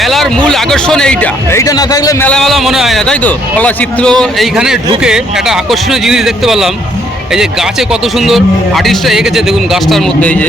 মেলার মূল আকর্ষণ এইটা। এইটা না থাকলে মেলা মেলা মনে হয় না, তাই তো? কলা চিত্র এইখানে ঢুকে একটা আকর্ষণীয় জিনিস দেখতে পেলাম এই যে গাছে কত সুন্দর আর্টিস্টরা এঁকেছে, দেখুন গাছটার মধ্যে এই যে।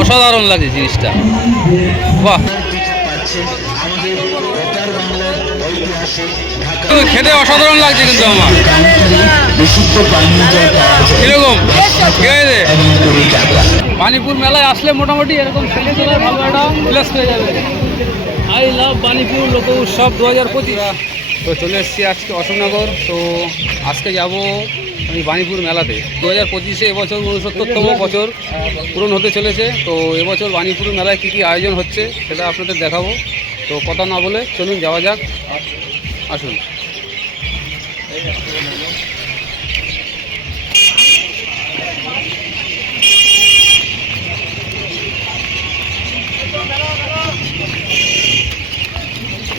অসাধারণ লাগছে জিনিসটা। বাহ। খেতে অসাধারণ লাগছে কিন্তু আমার। কীরকম? বানিপুর মেলায় আসলে মোটামুটি এরকম ছেলে ভালো একটা প্লেস পেয়ে যাবে। আই লাভ বানিপুর লোক উৎসব দু হাজার পঁচিশ। তো চলে এসেছি আজকে অশোকনগর। তো আজকে যাব আমি বানিপুর মেলাতে। দু হাজার পঁচিশে এবছর উনসত্তরতম বছর পূরণ হতে চলেছে। তো এবছর বানিপুর মেলায় কী কী আয়োজন হচ্ছে সেটা আপনাদের দেখাবো। তো কথা না বলে চলুন যাওয়া যাক। আসুন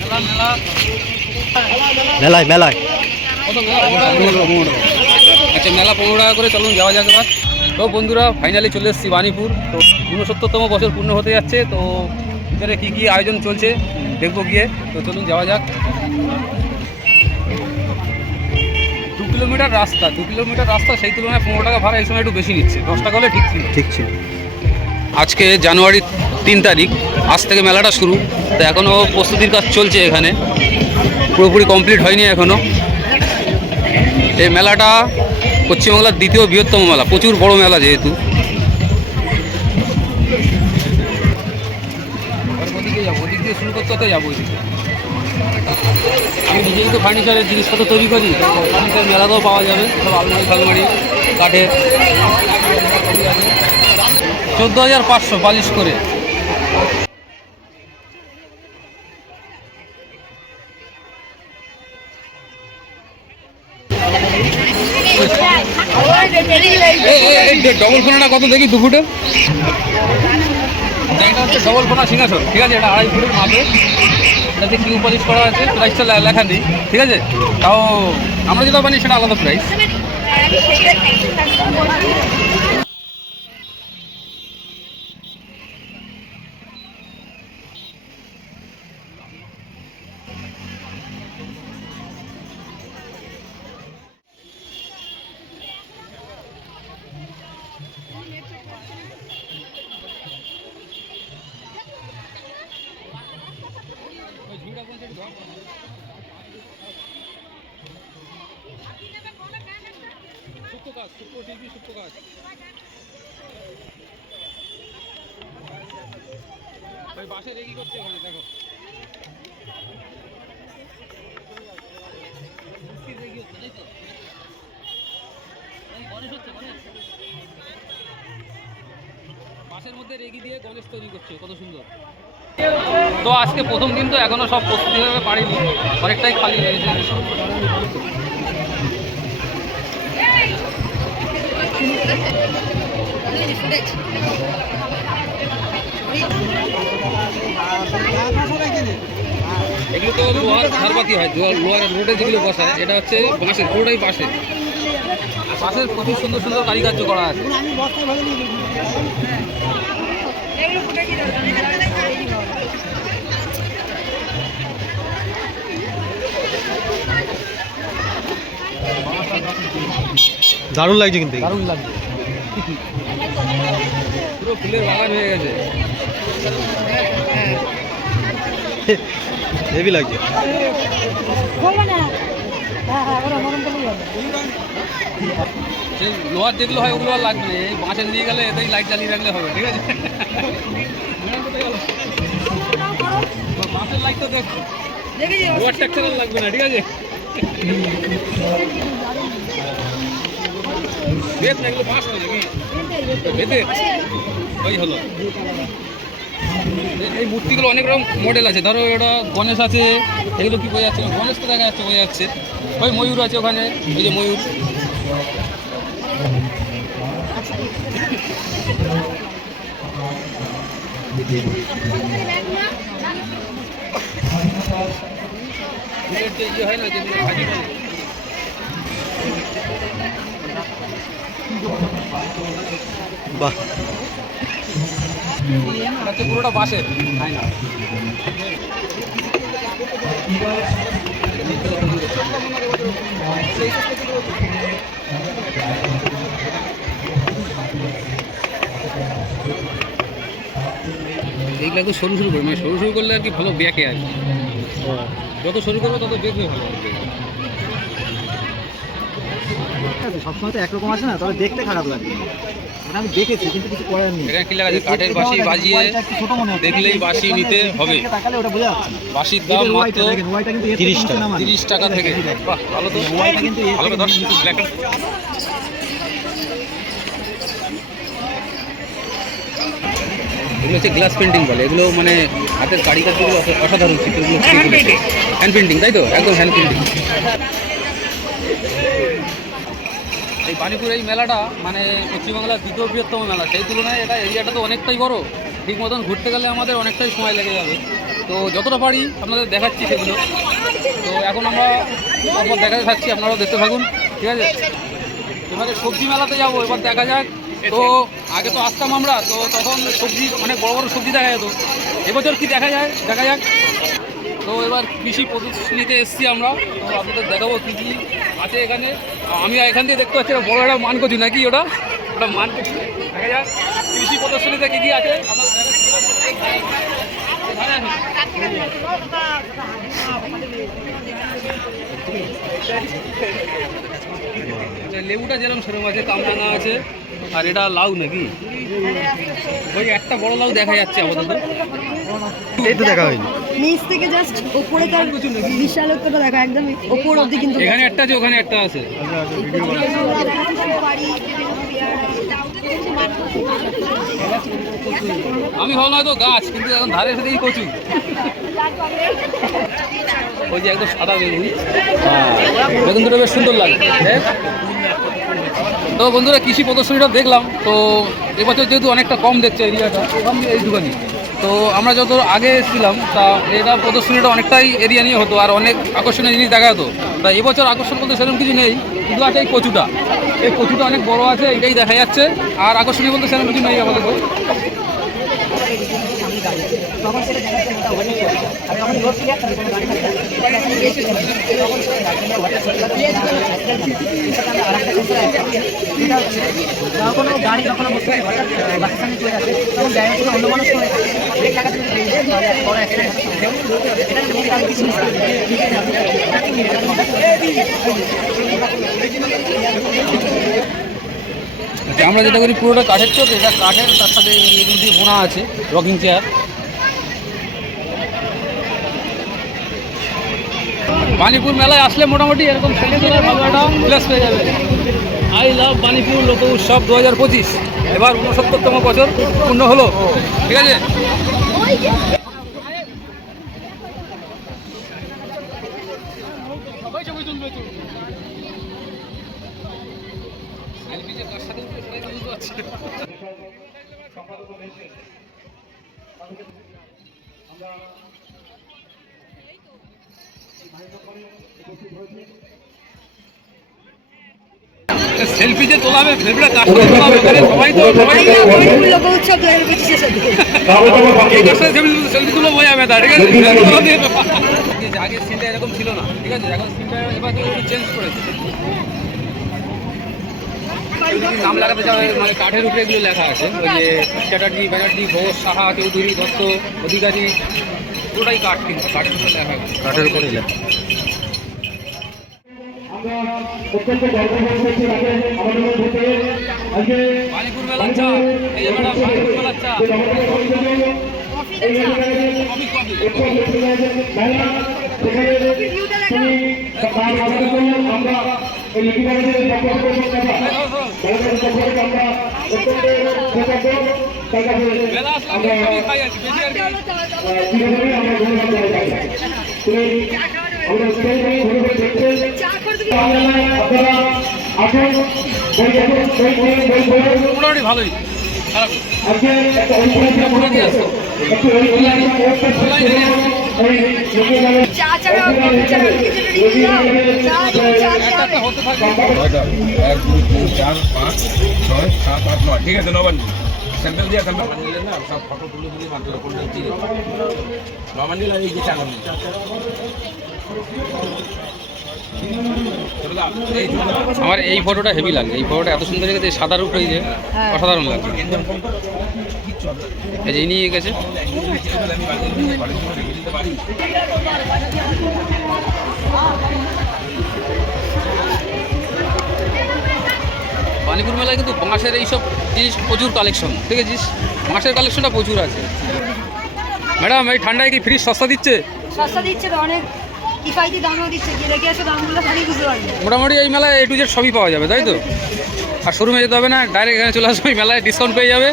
মেলা মেলা মেলায় মেলায়। আচ্ছা মেলা পনেরো টাকা করে চলুন যাওয়া যাক এবার। তো বন্ধুরা ফাইনালি চলে এসেছি বাণীপুর। তো ঊনসত্তরতম বছর পূর্ণ হতে যাচ্ছে তো ভিতরে কী কী আয়োজন চলছে দেখব গিয়ে। তো চলুন যাওয়া যাক। দু কিলোমিটার রাস্তা দু কিলোমিটার রাস্তা সেই তুলনায় পনেরো টাকা ভাড়া এই সময় একটু বেশি নিচ্ছে। দশ টাকা হলে ঠিক ছিল। ঠিক ছিল। আজকে জানুয়ারি তিন তারিখ, আজ থেকে মেলাটা শুরু। তো এখনও প্রস্তুতির কাজ চলছে এখানে। পুরোপুরি কমপ্লিট হয়নি এখনও। এই মেলাটা পশ্চিমবাংলার দ্বিতীয় বৃহত্তম মেলা, প্রচুর বড় মেলা যেহেতু। শুরু করতে যাব আমি নিজেই তো ফার্নিচারের জিনিসপত্র তৈরি করি ফার্নিচার মেলাতেও পাওয়া যাবে, সব আলমারি ফালমারি, কাঠের। চোদ্দ হাজার পাঁচশো বালিশ করে। ডবল ফোনাটা কত দেখি? দু ফুটের? এটা হচ্ছে ডবল ফোনা সিংহাসন ঠিক আছে? এটা আড়াই ফুটের মাপে এটাতে কিউ পলিশ করা আছে? প্রাইসটা লেখা নেই ঠিক আছে? তাও আমরা যেটা বানি সেটা আলাদা প্রাইস সুপ্ত কাজ সুপ্ত টিভি ওই বাসে রেগি করছে ওখানে দেখো রেগি হচ্ছে, তাই তো? গণেশ হচ্ছে, গণেশ। বাসের মধ্যে রেগি দিয়ে গণেশ তৈরি করছে কত সুন্দর তো আজকে প্রথম দিন তো এখনও সব প্রস্তুতি ভাবে পারিনি অনেকটাই খালি রয়েছে এগুলো তো লোহার ঝাড়বাতি হয়, লোহার রোডে যেগুলো বসায় এটা হচ্ছে বাঁশের, পুরোটাই বাঁশের। বাঁশের প্রচুর সুন্দর সুন্দর কারিকার্য করা আছে। দারুণ লাগছে কিন্তু দারুণ লাগছে। পুরো ফুলের বাগান হয়ে গেছে। হেভি লাগছে। লোহার যেগুলো হয় ওগুলো আর লাগবে এই বাঁশের নিয়ে গেলে এতেই লাইট জ্বালিয়ে রাখলে হবে ঠিক আছে? বাঁশের লাইট তো দেখ। লাগবে না ঠিক আছে? ওই হলো। এই মূর্তিগুলো অনেক রকম মডেল আছে। ধরো ওটা গণেশ আছে, এগুলো কি বোঝা যাচ্ছে গণেশ তো দেখা যাচ্ছে বোঝা যাচ্ছে ওই ময়ূর আছে ওখানে ওই যে ময়ূর। ইয়ে হয় না বাহ। এটা পুরোটা আয়না এইগুলো সরু সরু করবে মানে সরু সরু করলে আর কি ভালো বেঁকে আর যত সরু করবে তত বেঁকবে ভালো সবসময় তো একরকম আসে না তবে দেখতে খারাপ লাগে। এটা আমি দেখেছি কিন্তু কিছু করার নেই। এখানে কি আছে কাঠের বাঁশি বাজিয়ে ছোট মনে হচ্ছে। দেখলেই বাঁশি নিতে হবে। তাকালে ওটা বোঝা যাচ্ছে বাঁশির দাম মাত্র কিন্তু এর 30 টাকা। নিচে নামানো। তিরিশ টাকা থেকে। বাহ ভালো তো। ওয়াইটা কিন্তু ভালো নিচে। ব্ল্যাক এগুলো হচ্ছে গ্লাস পেন্টিং বলে। এগুলো মানে হাতের কারিগরগুলো অসা- অসাধারণ। চিত্রগুলো হ্যান্ড পেন্টিং তাই তো? একদম হ্যান্ড পেন্টিং এই বাণীপুর এই মেলাটা মানে পশ্চিমবাংলার দ্বিতীয় বৃহত্তম মেলা, সেই তুলনায় এটা এরিয়াটা তো অনেকটাই বড়। ঠিক মতন ঘুরতে গেলে আমাদের অনেকটাই সময় লেগে যাবে। তো যতটা পারি আপনাদের দেখাচ্ছি সেগুলো। তো এখন আমরা তারপর দেখাতে থাকছি, আপনারাও দেখতে থাকুন। ঠিক আছে? এবারে সবজি মেলাতে যাব, এবার দেখা যাক। তো আগে তো আসতাম আমরা, তো তখন সবজি, অনেক বড় বড় সবজি দেখা যেত। এবছর কি দেখা যায়? দেখা যাক। তো এবার কৃষি প্রদর্শনীতে এসেছি আমরা। আপনাদের দেখাবো কী কী আছে এখানে। আমি এখান থেকে দেখতে পাচ্ছি বড় একটা মান কচু নাকি ওটা? ওটা মান কচু। দেখা যাক কৃষি প্রদর্শনীতে কী কী আছে। আচ্ছা, লেবুটা যেরকম সেরকম আছে কামরাঙা আছে আর এটা লাউ নাকি? ওই একটা বড় লাউ দেখা যাচ্ছে আপাতত। এই তো দেখা হয়নি। নিচ থেকে জাস্ট ওপরে তার বিশালত্বটা দেখো একদম অবধি কিন্তু এখানে একটা আছে ওখানে একটা আছে। আমি ভাবলাম হয়তো গাছ কিন্তু এখন ধারে এসে দেখি কচু। ওই যে একদম সাদা বেগুন। বেগুন দুটো বেশ সুন্দর লাগে। তো বন্ধুরা কৃষি প্রদর্শনীটা দেখলাম তো এবছর যেহেতু অনেকটা কম দেখছে এরিয়াটা এই দোকানে তো আমরা যত আগে এসেছিলাম, তা এটা প্রদর্শনীটা অনেকটাই এরিয়া নিয়ে হতো, আর অনেক আকর্ষণীয় জিনিস দেখা হতো তা এবছর আকর্ষণ বলতে সেরকম কিছু নেই, শুধু আছে এই কচুটা। এই কচুটা অনেক বড় আছে এটাই দেখা যাচ্ছে, আর আকর্ষণীয় বলতে সেরকম কিছু নেই আমাদের আচ্ছা, আমরা যেটা করি পুরোটা কাঠের চোখ এটা কাঠের তার সাথে বোনা আছে রকিং চেয়ার বাণীপুর মেলায় আসলে মোটামুটি এরকম যাবে। আই লাভ বাণীপুর লোক উৎসব দু হাজার পঁচিশ। এবার উনসত্তরতম বছর পূর্ণ হলো। ঠিক আছে? সেলফি যে তোলাবে ফেলবে কার সাথে তোলাবে ওখানে সবাই তো সবাই এই সেলফি সেলফি তুলো বোঝা যাবে তা ঠিক আছে? তোলা আগের সিনটা এরকম ছিল না ঠিক আছে? এখন সিনটা এবার চেঞ্জ করেছে। নাম লাগাতে মানে কাঠের উপরে এগুলো লেখা আছে। ওই যে চ্যাটার্জি ব্যানার্জি ঘোষ সাহা চৌধুরী দত্ত অধিকারী পুরোটাই কাঠ কিন্তু কাঠের উপরে লেখা। কাঠের উপরে লেখা। বালিপুর মেলার চা। এই যে ম্যাডাম বালিপুর মেলার চা। কফি কফি মেলা আসলে আমি সবই খাই আছি বেশি আর কি। চা করে দিবি মোটামুটি ভালোই চার পাঁচ ছয় ঠিক আছে নবান্ন স্যাম্পল দিয়ে স্যাম্পল না সব ফটো তুলে তুলে মাত্র কোনটা চিনি নবান্ন এই। আমার এই ফটোটা হেভি লাগে এই ফটোটা এত সুন্দর লেগেছে সাদার উপরে যে অসাধারণ লাগছে। এই যে ইনি গেছে। আমি বাড়িতে বাড়িতে রেখে দিতে পারি বাণীপুর মেলায় কিন্তু বাঁশের এইসব জিনিস প্রচুর কালেকশন দেখেছিস বাঁশের কালেকশনটা প্রচুর আছে। ম্যাডাম এই ঠান্ডায় কি ফ্রিজ সস্তা দিচ্ছে? সস্তা দিচ্ছে তো অনেক। কিফাইতি দামও দিচ্ছে, যে রেখে আসে দামগুলো খালি বুঝতে পারবে মোটামুটি এই মেলায় এ টু জেড সবই পাওয়া যাবে, তাই তো? আর শোরুমে যেতে হবে না ডাইরেক্ট এখানে চলে আসবে মেলায় ডিসকাউন্ট পেয়ে যাবে।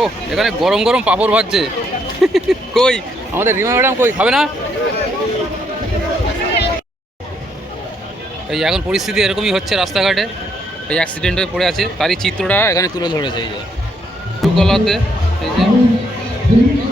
ও, এখানে গরম গরম পাঁপড় ভাজছে। কই, আমাদের রিমা ম্যাডাম কই, খাবে না? এই এখন পরিস্থিতি এরকমই হচ্ছে রাস্তাঘাটে। এই অ্যাক্সিডেন্ট হয়ে পড়ে আছে, তারই চিত্রটা এখানে তুলে ধরেছে, এই যে। গলাতে এই যে।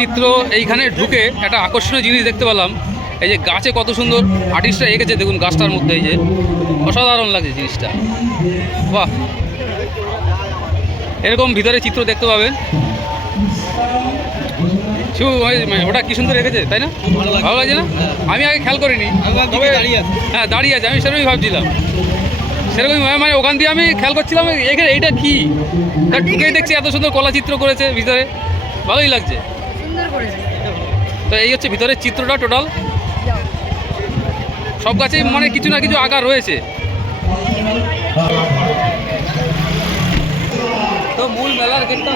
চিত্র এইখানে ঢুকে একটা আকর্ষণীয় জিনিস দেখতে পেলাম। এই যে গাছে কত সুন্দর আর্টিস্টরা এঁকেছে, দেখুন গাছটার মধ্যে এই যে। অসাধারণ লাগছে জিনিসটা। বাহ! এরকম ভিতরে চিত্র দেখতে পাবেন। মানে ওটা কি সুন্দর রেখেছে তাই না? ভালো লাগছে না? আমি আগে খেয়াল করিনি। তবে হ্যাঁ দাঁড়িয়ে আছে আমি সেরকমই ভাবছিলাম। সেরকমই মানে- মানে ওখান দিয়ে আমি খেয়াল করছিলাম এখানে এইটা কি? ঢুকেই দেখছি এত সুন্দর কলা চিত্র করেছে ভিতরে? ভালোই লাগছে। তো এই হচ্ছে ভিতরের চিত্রটা টোটাল। সব গাছেই মানে কিছু না কিছু আকার রয়েছে। মেলার গেটটা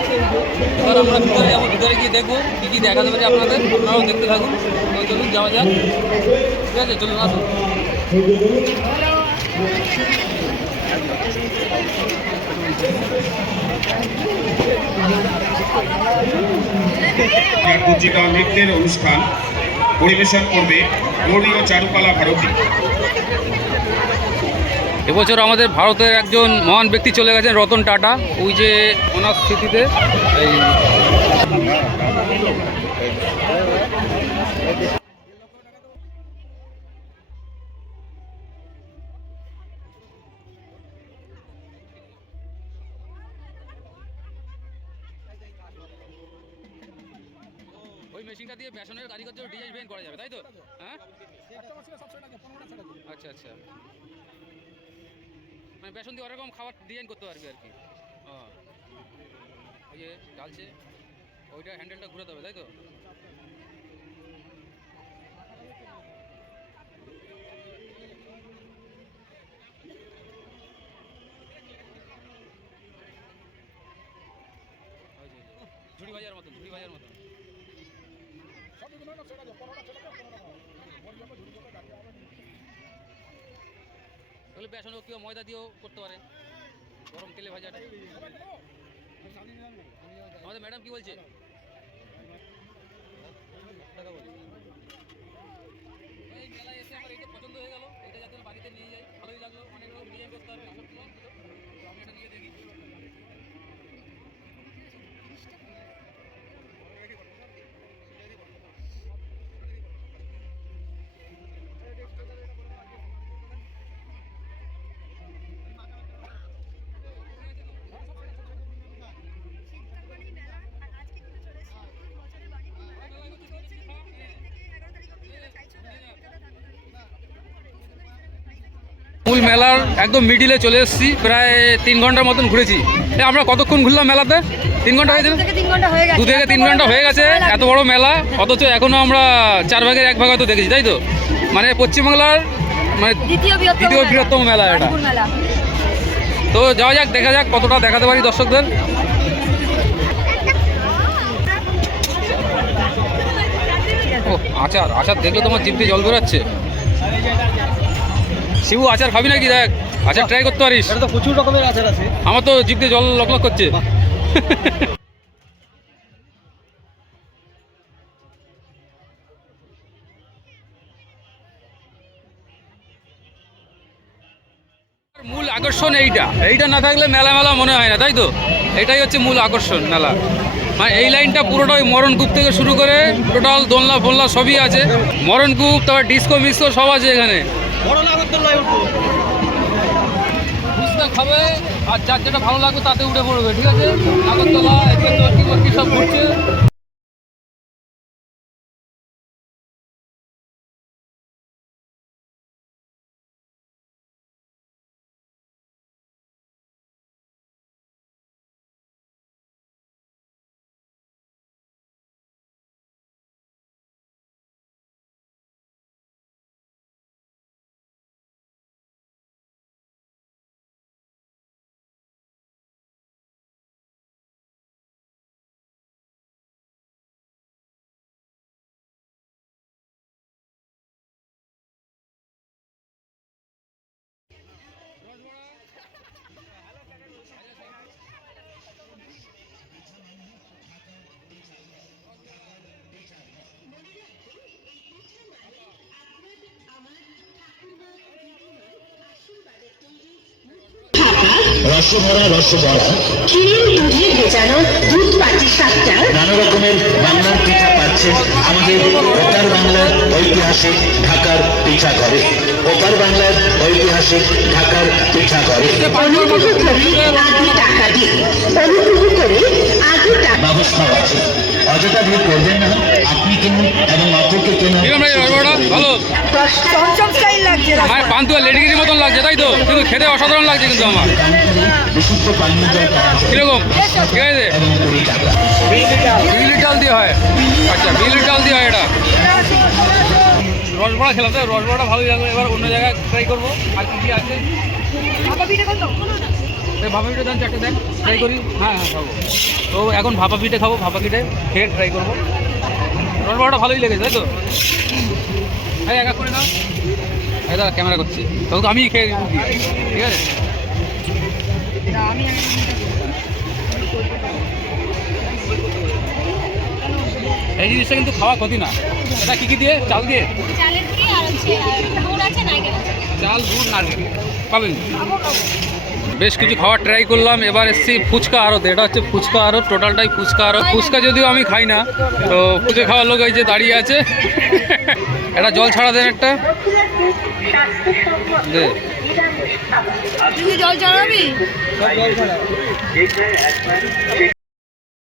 এবার আমরা ভিতরে যাব, ভিতরে গিয়ে দেখব কী কী দেখাতে পারি আপনাদের, আপনারাও দেখতে থাকুন। তো চলুন, যাওয়া যাক। ঠিক আছে, চলুন, আসুন। পঞ্জিকা নৃত্যের অনুষ্ঠান, পরিবেশন করবে গৌরীয় চারুকলা ভারতী। এবছর আমাদের ভারতের একজন মহান ব্যক্তি চলে গেছেন, রতন টাটা। ওই যে ওনার স্মৃতিতে এই ওই মেশিনটা দিয়ে কারিগর ডিজাইন করা যাবে, তাই তো? হ্যাঁ? আচ্ছা আচ্ছা। মানে বেসন দিয়ে ওরকম খাবার ডিজাইন করতে পারবি আর কি। ও ওই যে ডালছে ওইটা হ্যান্ডেলটা ঘুরে দেবে তাই তো? ঝুড়ি বাজার মতন, ঝুড়ি বাজার মতন। তাহলে বেসনও কেউ ময়দা দিয়েও করতে পারে। গরম তেলে ভাজাটা। আমাদের ম্যাডাম কি বলছে? টাকা বলছে। মূল মেলার একদম মিডিলে চলে এসেছি প্রায় তিন ঘণ্টার মতন ঘুরেছি। আমরা কতক্ষণ ঘুরলাম মেলাতে? তিন ঘণ্টা হয়েছে দু থেকে তিন ঘণ্টা হয়ে গেছে। এত বড় মেলা অথচ এখনও আমরা চার ভাগের এক ভাগ হয়তো দেখেছি তাই তো? মানে পশ্চিমবাংলার মানে দ্বিতীয় বৃহত্তম মেলা এটা। তো যাওয়া যাক দেখা যাক কতটা দেখাতে পারি দর্শকদের। ও আচার আচার দেখলে তোমার জিপটি জল বেরোচ্ছে। শিবু আচার খাবি নাকি দেখ? আচার ট্রাই করতে পারিস। তো প্রচুর রকমের আচার আছে। আমার তো জিভ দিয়ে জল লক লক করছে মূল আকর্ষণ এইটা। এইটা না থাকলে মেলা মেলা মনে হয় না তাই তো? এটাই হচ্ছে মূল আকর্ষণ মেলা। মানে এই লাইনটা পুরোটাই মরণকূপ থেকে শুরু করে টোটাল দোলনা ফোলনা সবই আছে। মরণকূপ তারপর ডিস্কো মিস্কো সব আছে এখানে। ফুচকা খাবে আর যার যেটা ভালো লাগবে তাতে উঠে পড়বে, ঠিক আছে? নাগরতলা এদিকে চর্কি বরকি সব রসভরা রসবরা ক্ষীরের দুধে ভেজানো দুধ পাটি সাতটা নানা রকমের বাংলার পিঠা পাচ্ছে আমাদের ওপার বাংলার ঐতিহাসিক ঢাকার পিঠা ঘরে। ওপার বাংলার ঐতিহাসিক ঢাকার পিঠা ঘরে। অনুগ্রহ করে আগে টাকা দিন। অনুগ্রহ করে আগে টাকা ব্যবস্থা আছে। অযথা ভিড় করবেন না আপনি কিনুন এবং অপরকে কিনুন? চমচম স্টাইল লাগছে পান্তুয়া লেডিগিরির মতন লাগছে তাই তো? কিন্তু খেতে অসাধারণ লাগছে কিন্তু আমার। বিশুদ্ধ পানীয় জল কীরকম? ঠিক আছে। বিউলির ডাল দিয়ে হয়। আচ্ছা বিউলির ডাল দিয়ে হয় এটা। রসবড়া খেলাম তো রসবড়াটা ভালোই লাগল। এবার অন্য জায়গায় ট্রাই করব। আর কি কি আছে? পিঠে ভাপা পিঠে দেন চারটে দেন ট্রাই করি। হ্যাঁ হ্যাঁ খাব। তো এখন ভাপা পিঠে খাব ভাপা পিঠে খেয়ে ট্রাই করব। রসবড়াটা ভালোই লেগেছে তাই তো? হ্যাঁ একা করে নাও এই দাদা ক্যামেরা করছি। তখন তো আমি খেয়ে ঠিক আছে? এই জিনিসটা কিন্তু খাওয়া ক্ষতি না। এটা কী কী দিয়ে? চাল দিয়ে? চাল গুড় নারকেল। পাবেন? বেশ কিছু খাবার ট্রাই করলাম এবার এসছি ফুচকা আরত এটা হচ্ছে ফুচকা আরত টোটালটাই ফুচকা আরত ফুচকা যদিও আমি খাই না তো ফুচকা খাওয়ার লোক এই যে দাঁড়িয়ে আছে। এটা জল ছাড়া দেন একটা। জল চড়াবি